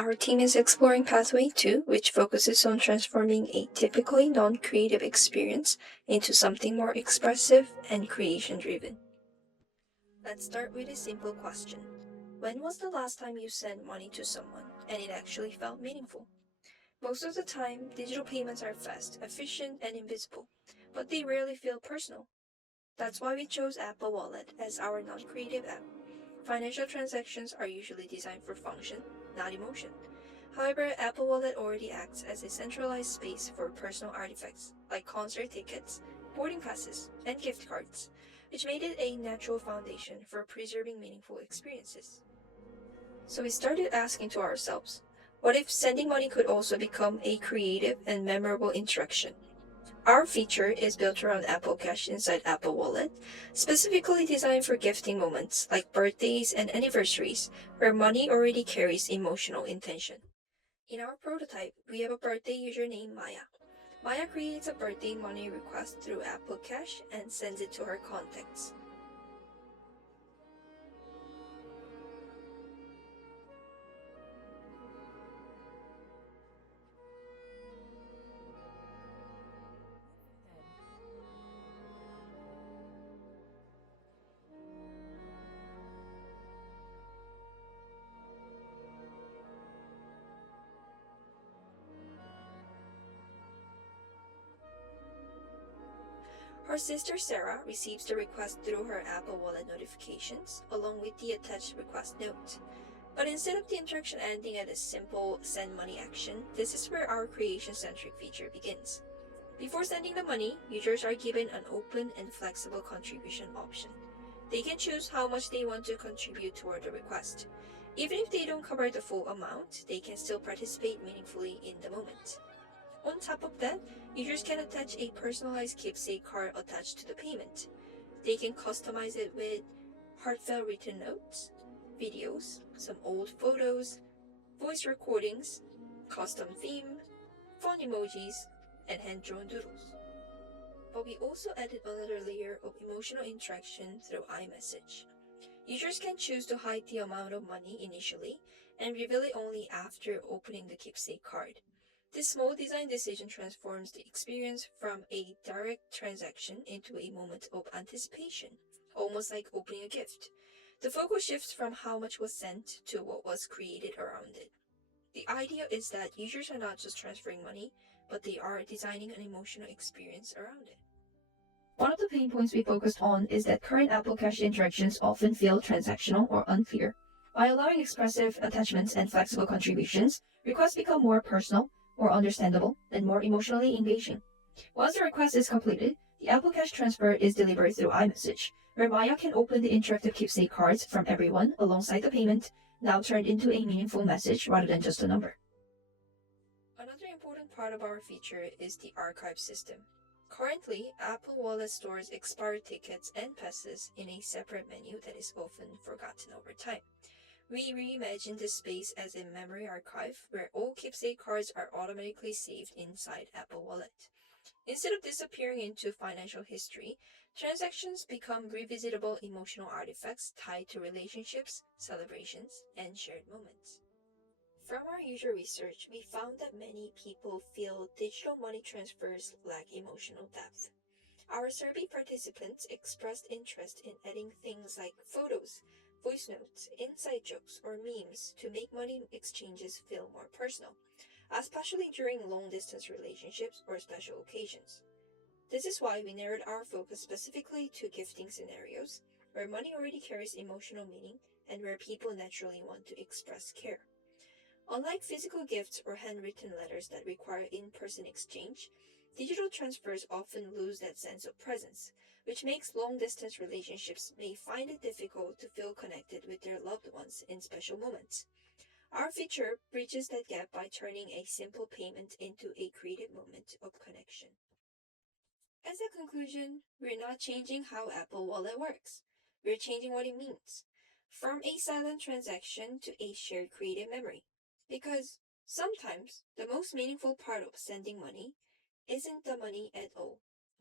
Our team is exploring Pathway 2, which focuses on transforming a typically non-creative experience into something more expressive and creation-driven. Let's start with a simple question. When was the last time you sent money to someone and it actually felt meaningful? Most of the time, digital payments are fast, efficient, and invisible, but they rarely feel personal. That's why we chose Apple Wallet as our non-creative app. Financial transactions are usually designed for function, not emotion. However, Apple Wallet already acts as a centralized space for personal artifacts like concert tickets, boarding passes, and gift cards, which made it a natural foundation for preserving meaningful experiences. So we started asking to ourselves, what if sending money could also become a creative and memorable interaction? Our feature is built around Apple Cash inside Apple Wallet, specifically designed for gifting moments like birthdays and anniversaries, where money already carries emotional intention. In our prototype, we have a birthday user named Maya. Maya creates a birthday money request through Apple Cash and sends it to her contacts. Her sister Sarah receives the request through her Apple Wallet notifications, along with the attached request note. But instead of the interaction ending at a simple send money action, this is where our creation-centric feature begins. Before sending the money, users are given an open and flexible contribution option. They can choose how much they want to contribute toward the request. Even if they don't cover the full amount, they can still participate meaningfully in the moment. On top of that, users can attach a personalized keepsake card attached to the payment. They can customize it with heartfelt written notes, videos, some old photos, voice recordings, custom theme, fun emojis, and hand-drawn doodles. But we also added another layer of emotional interaction through iMessage. Users can choose to hide the amount of money initially and reveal it only after opening the keepsake card. This small design decision transforms the experience from a direct transaction into a moment of anticipation, almost like opening a gift. The focus shifts from how much was sent to what was created around it. The idea is that users are not just transferring money, but they are designing an emotional experience around it. One of the pain points we focused on is that current Apple Cash interactions often feel transactional or unclear. By allowing expressive attachments and flexible contributions, requests become more personal, more understandable, and more emotionally engaging. Once the request is completed, the Apple Cash transfer is delivered through iMessage, where Maya can open the interactive keepsake cards from everyone alongside the payment, now turned into a meaningful message rather than just a number. Another important part of our feature is the archive system. Currently, Apple Wallet stores expired tickets and passes in a separate menu that is often forgotten over time. We reimagined this space as a memory archive where all keepsake cards are automatically saved inside Apple Wallet. Instead of disappearing into financial history, transactions become revisitable emotional artifacts tied to relationships, celebrations, and shared moments. From our user research, we found that many people feel digital money transfers lack emotional depth. Our survey participants expressed interest in adding things like photos, voice notes, inside jokes, or memes to make money exchanges feel more personal, especially during long-distance relationships or special occasions. This is why we narrowed our focus specifically to gifting scenarios, where money already carries emotional meaning and where people naturally want to express care. Unlike physical gifts or handwritten letters that require in-person exchange, digital transfers often lose that sense of presence, which makes long-distance relationships may find it difficult to feel connected with their loved ones in special moments. Our feature bridges that gap by turning a simple payment into a creative moment of connection. As a conclusion, we're not changing how Apple Wallet works. We're changing what it means. From a silent transaction to a shared creative memory. Because sometimes the most meaningful part of sending money isn't the money at all.